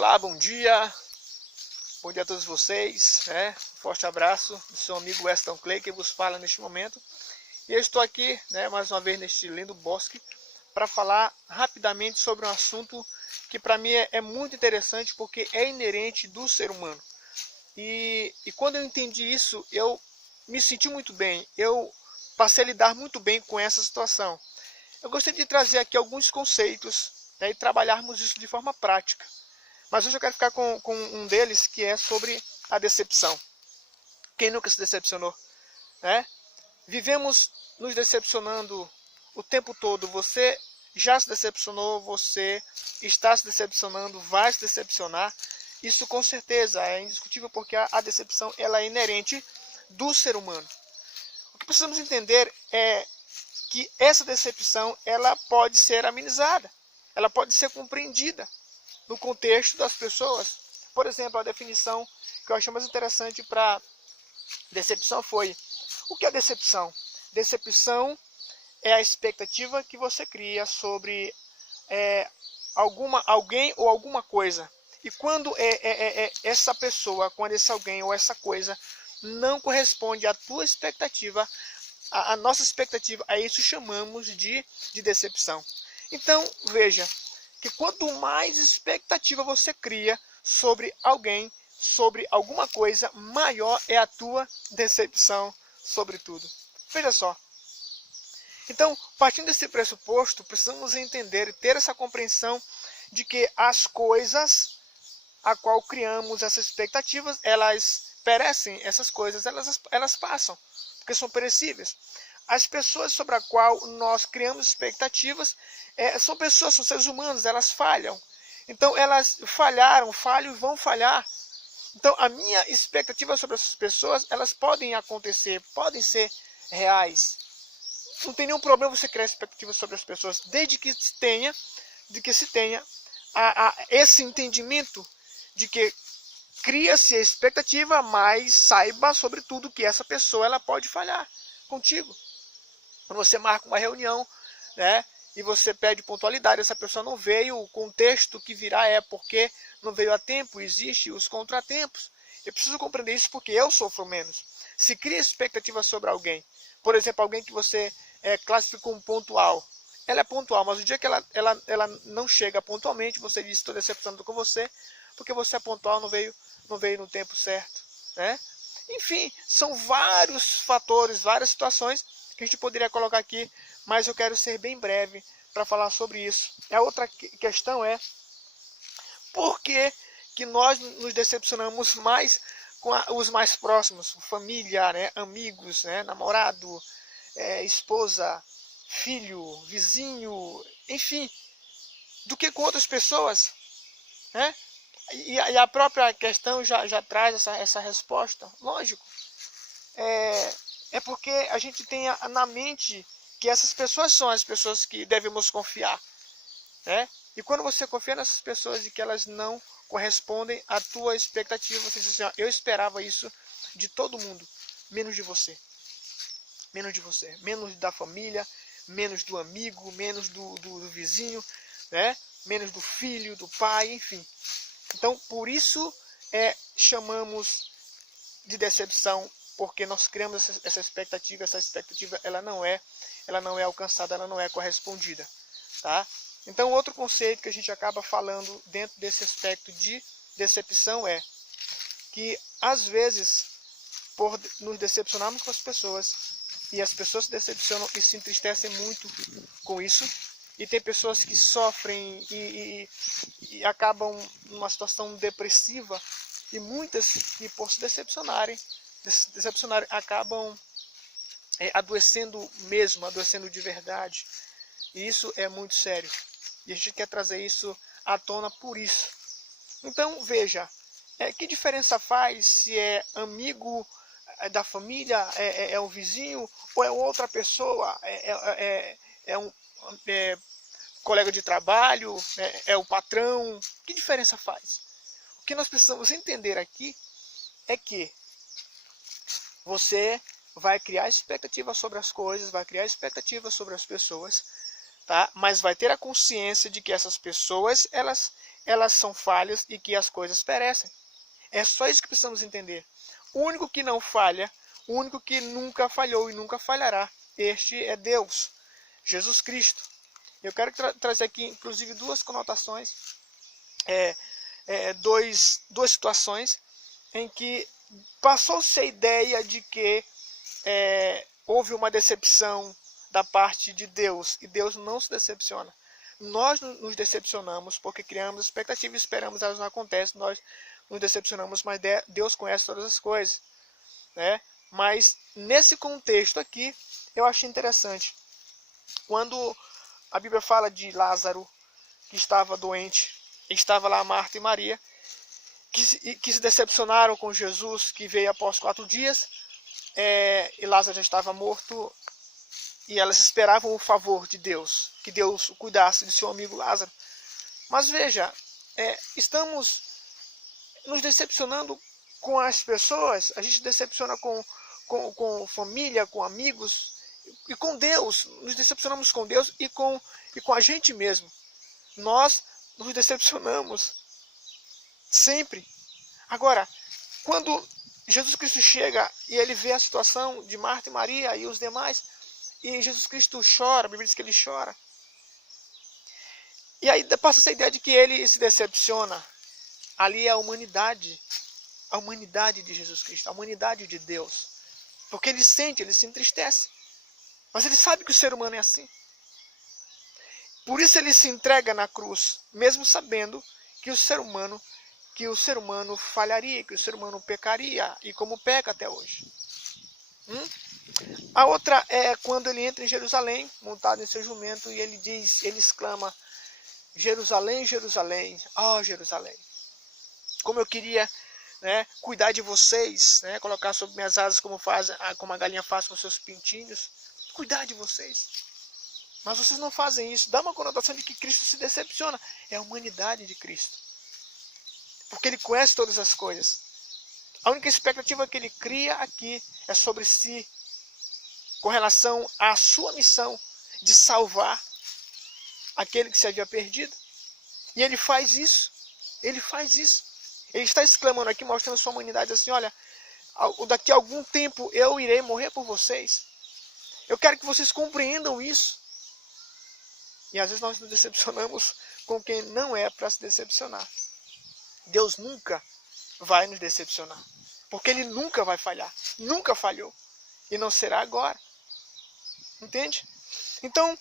Olá, bom dia. Bom dia a todos vocês. Forte abraço do seu amigo Weston Clay, que vos fala neste momento. E eu estou aqui, mais uma vez neste lindo bosque, para falar rapidamente sobre um assunto que para mim é muito interessante, porque é inerente do ser humano. E quando eu entendi isso, eu me senti muito bem. Eu passei a lidar muito bem com essa situação. Eu gostaria de trazer aqui alguns conceitos, e trabalharmos isso de forma prática. Mas hoje eu quero ficar com um deles, que é sobre a decepção. Quem nunca se decepcionou? Vivemos nos decepcionando o tempo todo. Você já se decepcionou, você está se decepcionando, vai se decepcionar. Isso com certeza é indiscutível, porque a decepção ela é inerente do ser humano. O que precisamos entender é que essa decepção ela pode ser amenizada, ela pode ser compreendida no contexto das pessoas. Por exemplo, a definição que eu achei mais interessante para decepção foi: o que é decepção? Decepção é a expectativa que você cria sobre alguém ou alguma coisa. E quando essa pessoa, quando esse alguém ou essa coisa não corresponde à tua expectativa, a nossa expectativa, a isso chamamos de decepção. Então, veja que quanto mais expectativa você cria sobre alguém, sobre alguma coisa, maior é a tua decepção sobre tudo. Veja só. Então, partindo desse pressuposto, precisamos entender e ter essa compreensão de que as coisas a qual criamos essas expectativas, elas perecem, essas coisas, elas passam, porque são perecíveis. As pessoas sobre a qual nós criamos expectativas são pessoas, são seres humanos, elas falham. Então elas falham e vão falhar. Então a minha expectativa sobre essas pessoas, elas podem acontecer, podem ser reais. Não tem nenhum problema você criar expectativas sobre as pessoas, desde que se tenha esse entendimento de que cria-se a expectativa, mas saiba sobretudo que essa pessoa ela pode falhar contigo. Quando você marca uma reunião, e você pede pontualidade, essa pessoa não veio, o contexto que virá é porque não veio a tempo, existem os contratempos. Eu preciso compreender isso porque eu sofro menos. Se cria expectativa sobre alguém, por exemplo, alguém que você classificou como pontual, ela é pontual, mas o dia que ela não chega pontualmente, você diz: estou decepcionado com você, porque você é pontual, não veio no tempo certo. Enfim, são vários fatores, várias situações que a gente poderia colocar aqui, mas eu quero ser bem breve para falar sobre isso. A outra questão é: por que nós nos decepcionamos mais com os mais próximos, família, amigos, namorado, esposa, filho, vizinho, enfim, do que com outras pessoas? E a própria questão já traz essa resposta. Lógico, é porque a gente tem na mente que essas pessoas são as pessoas que devemos confiar. E quando você confia nessas pessoas e que elas não correspondem à tua expectativa, você diz assim: eu esperava isso de todo mundo, menos de você. Menos de você, menos da família, menos do amigo, menos do vizinho, menos do filho, do pai, enfim. Então, por isso chamamos de decepção, porque nós criamos essa expectativa ela não é alcançada, ela não é correspondida. Tá? Então, outro conceito que a gente acaba falando dentro desse aspecto de decepção é que, às vezes, por nos decepcionarmos com as pessoas, e as pessoas se decepcionam e se entristecem muito com isso, e tem pessoas que sofrem e acabam numa situação depressiva, e muitas que por se decepcionarem acabam adoecendo mesmo, adoecendo de verdade. E isso é muito sério. E a gente quer trazer isso à tona por isso. Então veja, que diferença faz se é amigo da família, é um vizinho, ou é outra pessoa, é um colega de trabalho, é o patrão? Que diferença faz? O que nós precisamos entender aqui é que você vai criar expectativas sobre as coisas, vai criar expectativas sobre as pessoas, tá? Mas vai ter a consciência de que essas pessoas, elas elas são falhas e que as coisas perecem. É só isso que precisamos entender. O único que não falha, o único que nunca falhou e nunca falhará, este é Deus, Jesus Cristo. Eu quero trazer aqui, inclusive, duas conotações, duas situações em que passou-se a ideia de que houve uma decepção da parte de Deus, e Deus não se decepciona. Nós nos decepcionamos porque criamos expectativa e esperamos, elas não acontecem, nós nos decepcionamos, mas Deus conhece todas as coisas, né? Mas nesse contexto aqui, eu achei interessante. Quando a Bíblia fala de Lázaro, que estava doente, estava lá Marta e Maria, que se decepcionaram com Jesus, que veio após 4 dias, e Lázaro já estava morto, e elas esperavam o favor de Deus, que Deus cuidasse de seu amigo Lázaro. Mas veja, estamos nos decepcionando com as pessoas, a gente decepciona com família, com amigos, e com Deus, nos decepcionamos com Deus e com a gente mesmo. Nós nos decepcionamos sempre. Agora, quando Jesus Cristo chega e ele vê a situação de Marta e Maria e os demais, e Jesus Cristo chora, a Bíblia diz que ele chora. E aí passa essa ideia de que ele se decepciona. Ali é a humanidade de Jesus Cristo, a humanidade de Deus. Porque ele sente, ele se entristece. Mas ele sabe que o ser humano é assim. Por isso ele se entrega na cruz, mesmo sabendo que o ser humano falharia, que o ser humano pecaria, e como peca até hoje. A outra é quando ele entra em Jerusalém, montado em seu jumento, e ele exclama: Jerusalém, Jerusalém, ó Jerusalém, como eu queria, cuidar de vocês, colocar sob minhas asas como a galinha faz com seus pintinhos, cuidar de vocês. Mas vocês não fazem isso. Dá uma conotação de que Cristo se decepciona. É a humanidade de Cristo. Porque ele conhece todas as coisas. A única expectativa que ele cria aqui é sobre si, com relação à sua missão de salvar aquele que se havia perdido. E ele faz isso. Ele faz isso. Ele está exclamando aqui, mostrando sua humanidade assim: olha, daqui a algum tempo eu irei morrer por vocês. Eu quero que vocês compreendam isso. E às vezes nós nos decepcionamos com quem não é para se decepcionar. Deus nunca vai nos decepcionar. Porque ele nunca vai falhar. Nunca falhou. E não será agora. Entende? Então,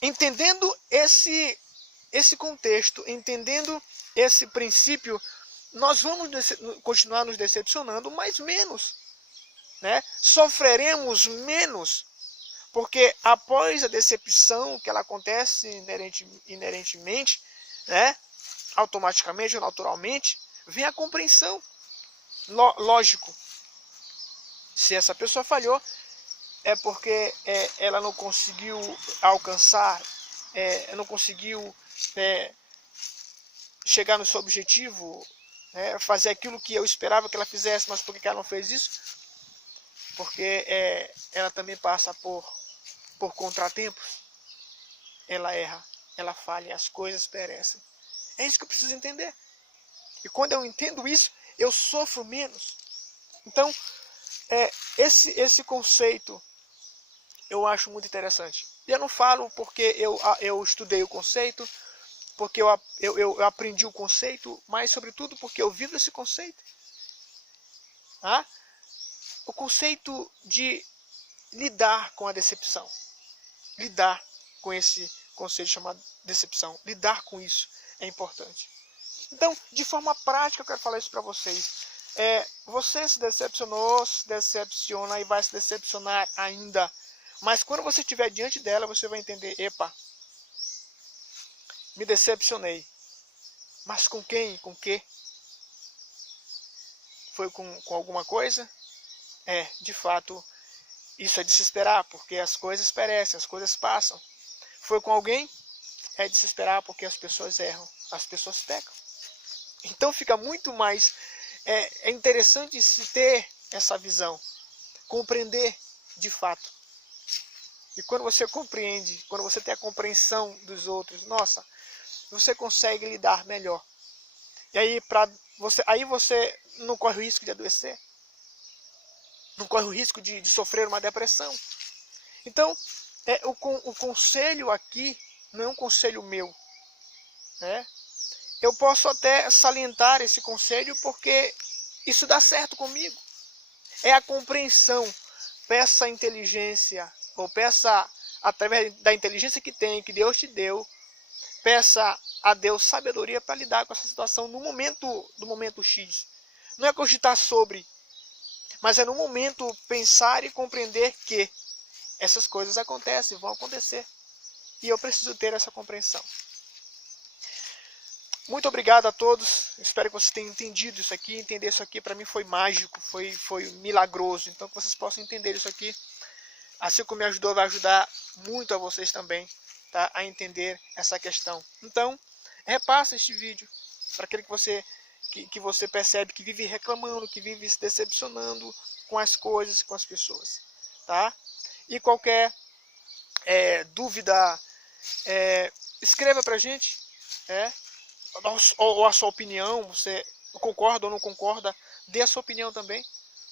entendendo esse contexto, entendendo esse princípio, nós vamos continuar nos decepcionando, mas menos. Sofreremos menos. Porque após a decepção, que ela acontece inerentemente, automaticamente ou naturalmente, vem a compreensão. Lógico, se essa pessoa falhou, é porque ela não conseguiu alcançar, não conseguiu chegar no seu objetivo, fazer aquilo que eu esperava que ela fizesse, mas por que ela não fez isso? Porque ela também passa por contratempos, ela erra, ela falha, as coisas perecem. É isso que eu preciso entender. E quando eu entendo isso, eu sofro menos. Então, esse conceito eu acho muito interessante. E eu não falo porque eu estudei o conceito, porque eu aprendi o conceito, mas sobretudo porque eu vivo esse conceito. O conceito de lidar com a decepção. Lidar com esse conceito chamado decepção. Lidar com isso é importante. Então, de forma prática, eu quero falar isso para vocês. Você se decepcionou, se decepciona e vai se decepcionar ainda. Mas quando você estiver diante dela, você vai entender: epa, me decepcionei. Mas com quem? Com quê? Foi com alguma coisa? De fato, isso é de se esperar, porque as coisas perecem, as coisas passam. Foi com alguém? É de se esperar, porque as pessoas erram, as pessoas pecam. Então fica muito mais interessante se ter essa visão, compreender de fato. E quando você compreende, quando você tem a compreensão dos outros, nossa, você consegue lidar melhor. E aí, você não corre o risco de adoecer. Não corre o risco de sofrer uma depressão. Então, o conselho aqui não é um conselho meu. Né? Eu posso até salientar esse conselho porque isso dá certo comigo. É a compreensão. Peça inteligência, ou peça através da inteligência que Deus te deu, peça a Deus sabedoria para lidar com essa situação no momento X. Não é cogitar sobre, mas é no momento pensar e compreender que essas coisas acontecem, vão acontecer. E eu preciso ter essa compreensão. Muito obrigado a todos. Espero que vocês tenham entendido isso aqui. Entender isso aqui para mim foi mágico, foi milagroso. Então que vocês possam entender isso aqui. Assim como me ajudou, vai ajudar muito a vocês também, tá? A entender essa questão. Então, repasse este vídeo para aquele que você percebe que vive reclamando, que vive se decepcionando com as coisas, com as pessoas. Tá? E qualquer dúvida, escreva para a gente. Ou a sua opinião, você concorda ou não concorda, dê a sua opinião também,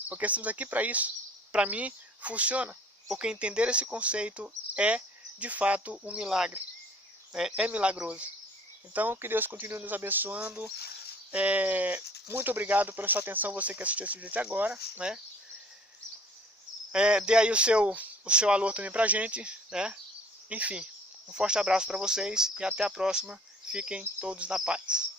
porque estamos aqui para isso. Para mim, funciona, porque entender esse conceito é, de fato, um milagre, é milagroso. Então, que Deus continue nos abençoando. Muito obrigado pela sua atenção, você que assistiu esse vídeo até agora. Né? Dê aí o seu alô também para a gente. Né? Enfim, um forte abraço para vocês e até a próxima. Fiquem todos na paz.